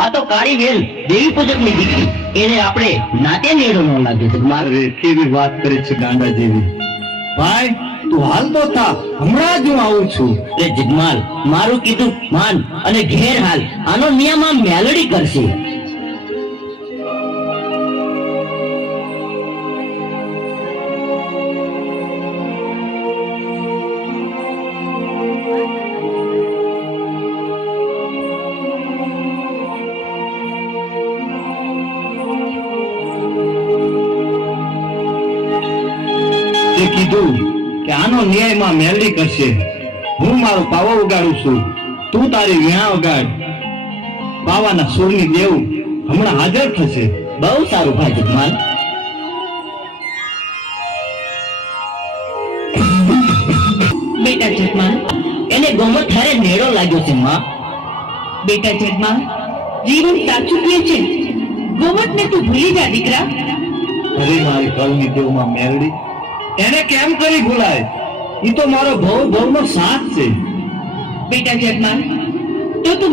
આ તો કાળી વેલ દેવી પૂજકની દીકરી, એને આપણે નાતે નેડો ન લાગે છે. મારે કેવી વાત કરી છે ગાંડા જેવી. ભાઈ તું હાલ તો થા, હમણાં જ હું આવું છું. રે જગમાલ, મારું કીધું માન અને ઘેર હાલ. આનો નિયમ આ મેલડી કરશે. કીધું કે આનો ન્યાયમાં મેલડી કરશે. હું મારો પાવો ઉગાડું છું, તું તારી વીણા ઉગાડ. પાવાના સુરની દેવ હમણાં હાજર થશે. બહુ સારું ભાઈ જગમાલ. બેટા જગમાલ, એને ગોમત હારે નેડો લાગ્યો છે માં. બેટા જગમાલ, જીવન સાચું કહે છે. ગોમતને તું ભૂલી જા દીકરા. અરે મારી કલની દેવમાં મેલડી, એને કેમ કરી ભૂલાય? ઈ તો મારો ભવ ભવનો સાથ છે. બેટા જગમાલ, તો તું